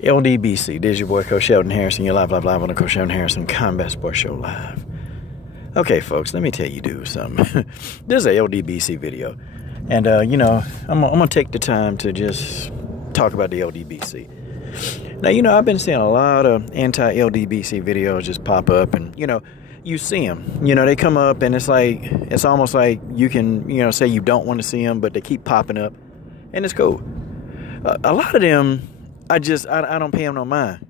LDBC, this is your boy Coach Sheldon Harrison. You're live on the Coach Sheldon Harrison Combat Sports Show Live. Okay, folks, let me tell you something. This is a LDBC video. And, I'm going to take the time to just talk about the LDBC. Now, I've been seeing a lot of anti-LDBC videos just pop up. And, you see them. They come up and it's almost like you can, say you don't want to see them, but they keep popping up. And it's cool. A lot of them, I don't pay them no mind.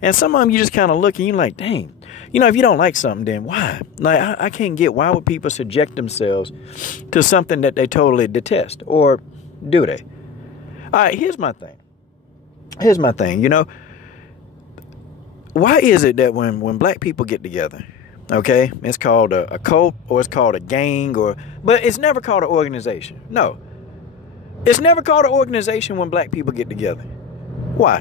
And some of them you just kind of look and you're like, dang, if you don't like something, then why? Like, I can't get, why would people subject themselves to something that they totally detest? Or do they? All right, here's my thing. Why is it that when black people get together, okay, it's called a cult or it's called a gang but it's never called an organization. No. It's never called an organization when black people get together. Why?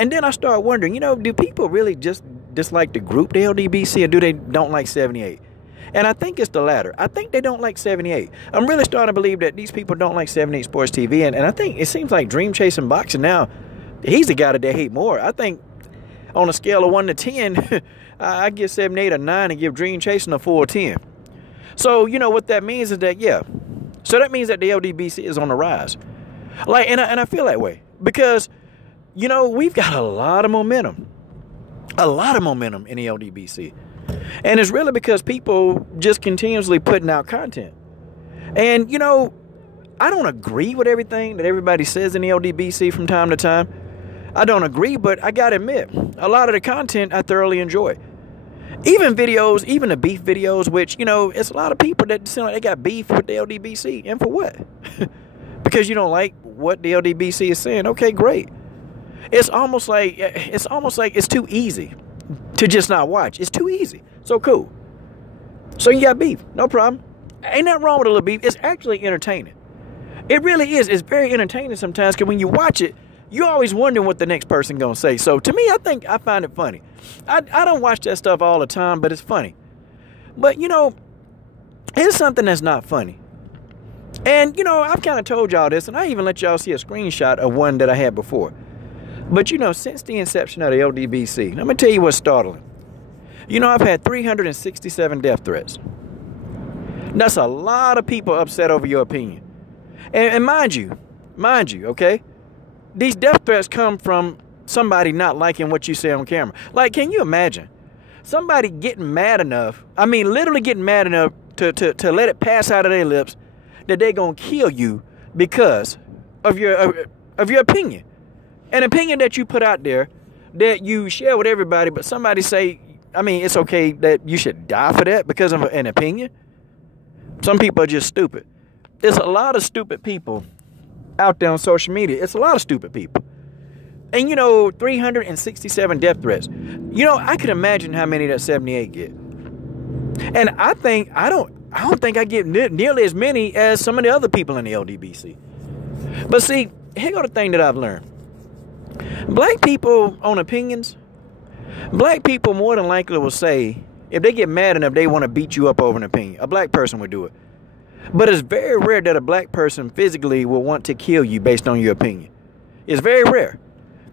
And then I start wondering, do people really just dislike the group, the LDBC, or do they don't like 78? And I think it's the latter. I think they don't like 78. I'm really starting to believe that these people don't like 78 Sports TV. And I think it seems like Dream Chasing Boxing now, he's the guy that they hate more. I think on a scale of 1 to 10, I give 78 a 9 and give Dream Chasing a 4 or 10. So, what that means is that, yeah. So that means that the LDBC is on the rise. And I feel that way. Because, we've got a lot of momentum. A lot of momentum in the LDBC. And it's really because people just continuously putting out content. And, I don't agree with everything that everybody says in the LDBC from time to time. I don't agree, but I gotta admit, a lot of the content I thoroughly enjoy. Even the beef videos, which, it's a lot of people that seem like they got beef with the LDBC. And for what? Because you don't like what the LDBC is saying. Okay, great. It's almost like it's too easy to just not watch. It's too easy. So cool. So you got beef. No problem. Ain't nothing wrong with a little beef. It's actually entertaining. It really is. It's very entertaining sometimes because when you watch it, you're always wondering what the next person gonna say. So to me, I find it funny. I don't watch that stuff all the time, but it's funny. But here's something that's not funny. And I've kind of told y'all this, and I even let y'all see a screenshot of one that I had before. But since the inception of the LDBC, let me tell you what's startling. I've had 367 death threats. That's a lot of people upset over your opinion. And mind you, okay? These death threats come from somebody not liking what you say on camera. Like, can you imagine somebody getting mad enough, literally getting mad enough to let it pass out of their lips that they're going to kill you because of your opinion. An opinion that you put out there that you share with everybody, but somebody say, it's okay that you should die for that because of an opinion. Some people are just stupid. There's a lot of stupid people out there on social media. It's a lot of stupid people. And 367 death threats. I could imagine how many that 78 get. And I don't think I get nearly as many as some of the other people in the LDBC. But see, here go the thing that I've learned. Black people on opinions, black people more than likely will say, if they get mad enough, they want to beat you up over an opinion. A black person would do it. But it's very rare that a black person physically will want to kill you based on your opinion. It's very rare.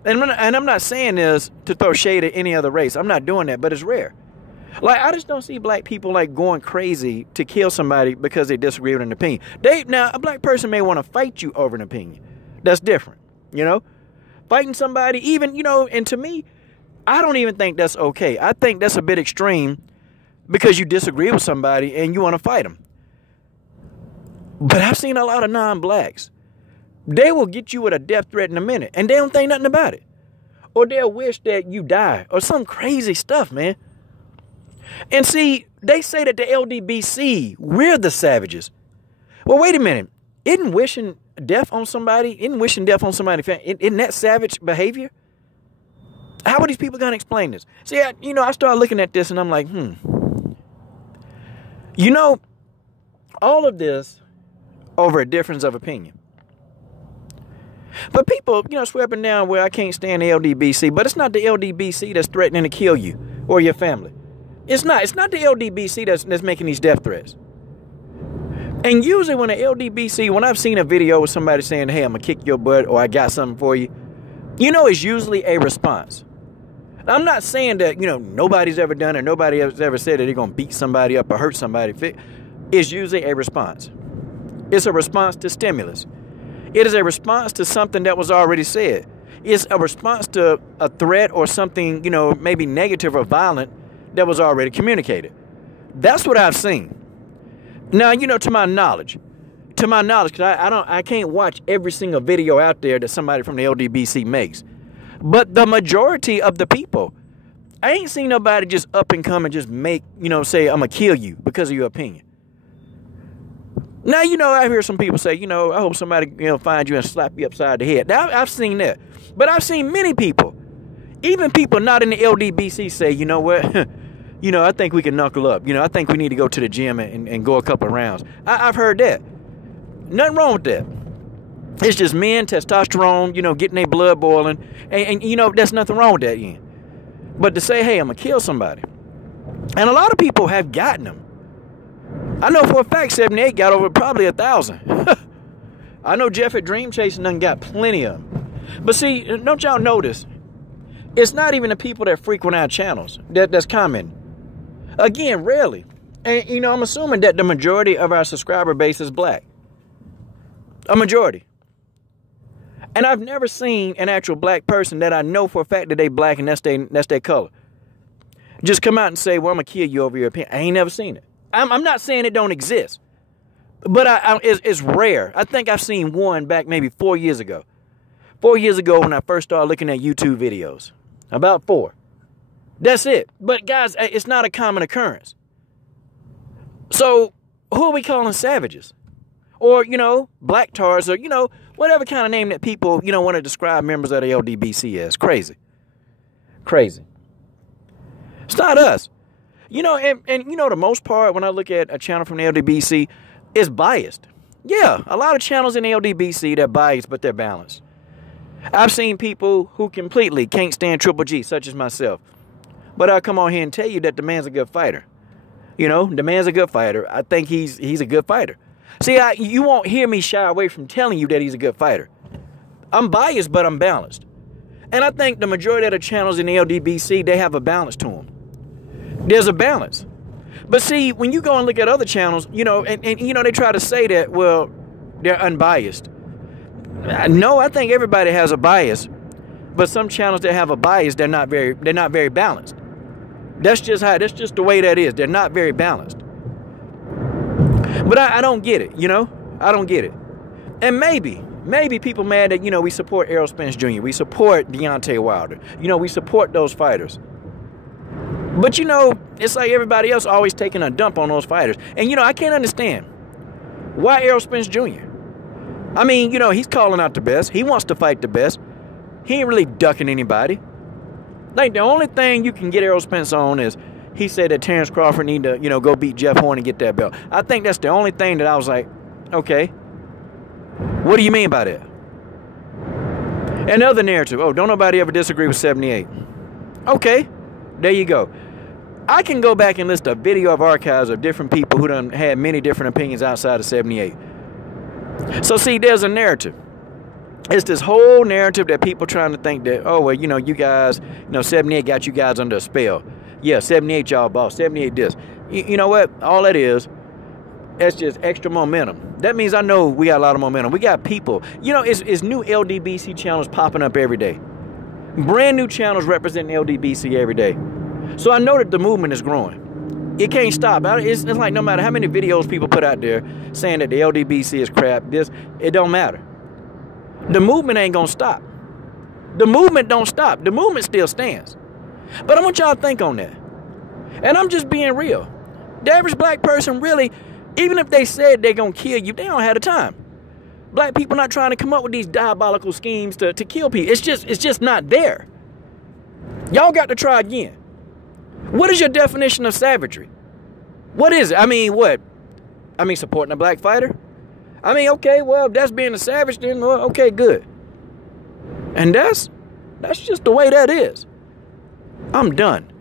And I'm not saying this to throw shade at any other race. I'm not doing that, but it's rare. I just don't see black people going crazy to kill somebody because they disagree with an opinion. Now, a black person may want to fight you over an opinion. That's different, Fighting somebody, even, and to me, I don't even think that's okay. I think that's a bit extreme because you disagree with somebody and you want to fight them. But I've seen a lot of non-blacks. They will get you with a death threat in a minute and they don't think nothing about it. Or they'll wish that you die or some crazy stuff, man. And see, they say that the LDBC, we're the savages. Well, wait a minute. Isn't wishing death on somebody, isn't that savage behavior? How are these people going to explain this? See, I started looking at this and I'm like, all of this over a difference of opinion. But people, sweeping down where I can't stand the LDBC, but it's not the LDBC that's threatening to kill you or your family. It's not the LDBC that's making these death threats. And usually when I've seen a video with somebody saying, hey, I'm going to kick your butt or I got something for you, It's usually a response. I'm not saying that, nobody's ever done it, nobody has ever said that they're going to beat somebody up or hurt somebody. It's usually a response. It's a response to stimulus. It is a response to something that was already said. It's a response to a threat or something, maybe negative or violent that was already communicated. That's what I've seen. Now, to my knowledge, because I can't watch every single video out there that somebody from the LDBC makes. But the majority of the people, I ain't seen nobody just up and come and just make, say, I'm going to kill you because of your opinion. Now, I hear some people say, I hope somebody, find you and slap you upside the head. Now, I've seen that. But I've seen many people, even people not in the LDBC say, you know what, I think we can knuckle up. I think we need to go to the gym and go a couple of rounds. I've heard that. Nothing wrong with that. It's just men, testosterone, getting their blood boiling. And there's nothing wrong with that, Ian. But to say, hey, I'm going to kill somebody. And a lot of people have gotten them. I know for a fact 78 got over probably 1,000. I know Jeff at Dream Chasing done got plenty of them. But see, don't y'all notice, it's not even the people that frequent our channels that's commenting. Again, rarely. And, I'm assuming that the majority of our subscriber base is black. A majority. And I've never seen an actual black person that I know for a fact that they black and that's their color just come out and say, well, I'm going to kill you over your opinion. I ain't never seen it. I'm not saying it don't exist, but it's rare. I think I've seen one back maybe 4 years ago. 4 years ago when I first started looking at YouTube videos. About 4. That's it. But guys, it's not a common occurrence. So who are we calling savages? Or, black tars, or, whatever kind of name that people, want to describe members of the LDBC as. Crazy. Crazy. It's not us. And the most part, when I look at a channel from the LDBC, it's biased. Yeah, a lot of channels in the LDBC, they're biased, but they're balanced. I've seen people who completely can't stand Triple G, such as myself. But I'll come on here and tell you that the man's a good fighter. The man's a good fighter. I think he's a good fighter. See, you won't hear me shy away from telling you that he's a good fighter. I'm biased, but I'm balanced. And I think the majority of the channels in the LDBC, they have a balance to them. There's a balance. But see, when you go and look at other channels, and they try to say that, well, they're unbiased. No, I think everybody has a bias. But some channels that have a bias, they're not very balanced. That's just the way that is. They're not very balanced. But I don't get it, I don't get it. And maybe people mad that, we support Errol Spence Jr. We support Deontay Wilder. We support those fighters. But, it's like everybody else always taking a dump on those fighters. And, I can't understand. Why Errol Spence Jr.? I mean, he's calling out the best. He wants to fight the best. He ain't really ducking anybody. Like, the only thing you can get Errol Spence on is he said that Terrence Crawford need to, go beat Jeff Horn and get that belt. I think that's the only thing that I was like, okay, what do you mean by that? Another narrative. Oh, don't nobody ever disagree with 78. Okay, there you go. I can go back and list a video of archives of different people who done had many different opinions outside of 78. So see, there's a narrative. It's this whole narrative that people trying to think that, oh, well, you guys, 78 got you guys under a spell. Yeah, 78 y'all boss, 78 this. You know what? All that is, that's just extra momentum. That means I know we got a lot of momentum. We got people. It's new LDBC channels popping up every day. Brand new channels representing LDBC every day. So I know that the movement is growing. It can't stop. It's like no matter how many videos people put out there saying that the LDBC is crap, it don't matter. The movement ain't gonna stop. The movement don't stop. The movement still stands. But I want y'all to think on that. And I'm just being real. The average black person really, even if they said they're gonna kill you, they don't have the time. Black people not trying to come up with these diabolical schemes to kill people. It's just not there. Y'all got to try again. What is your definition of savagery? What is it? I mean, what? I mean, supporting a black fighter? I mean, okay, well, if that's being a savage, then, well, okay, good. And that's just the way that is. I'm done.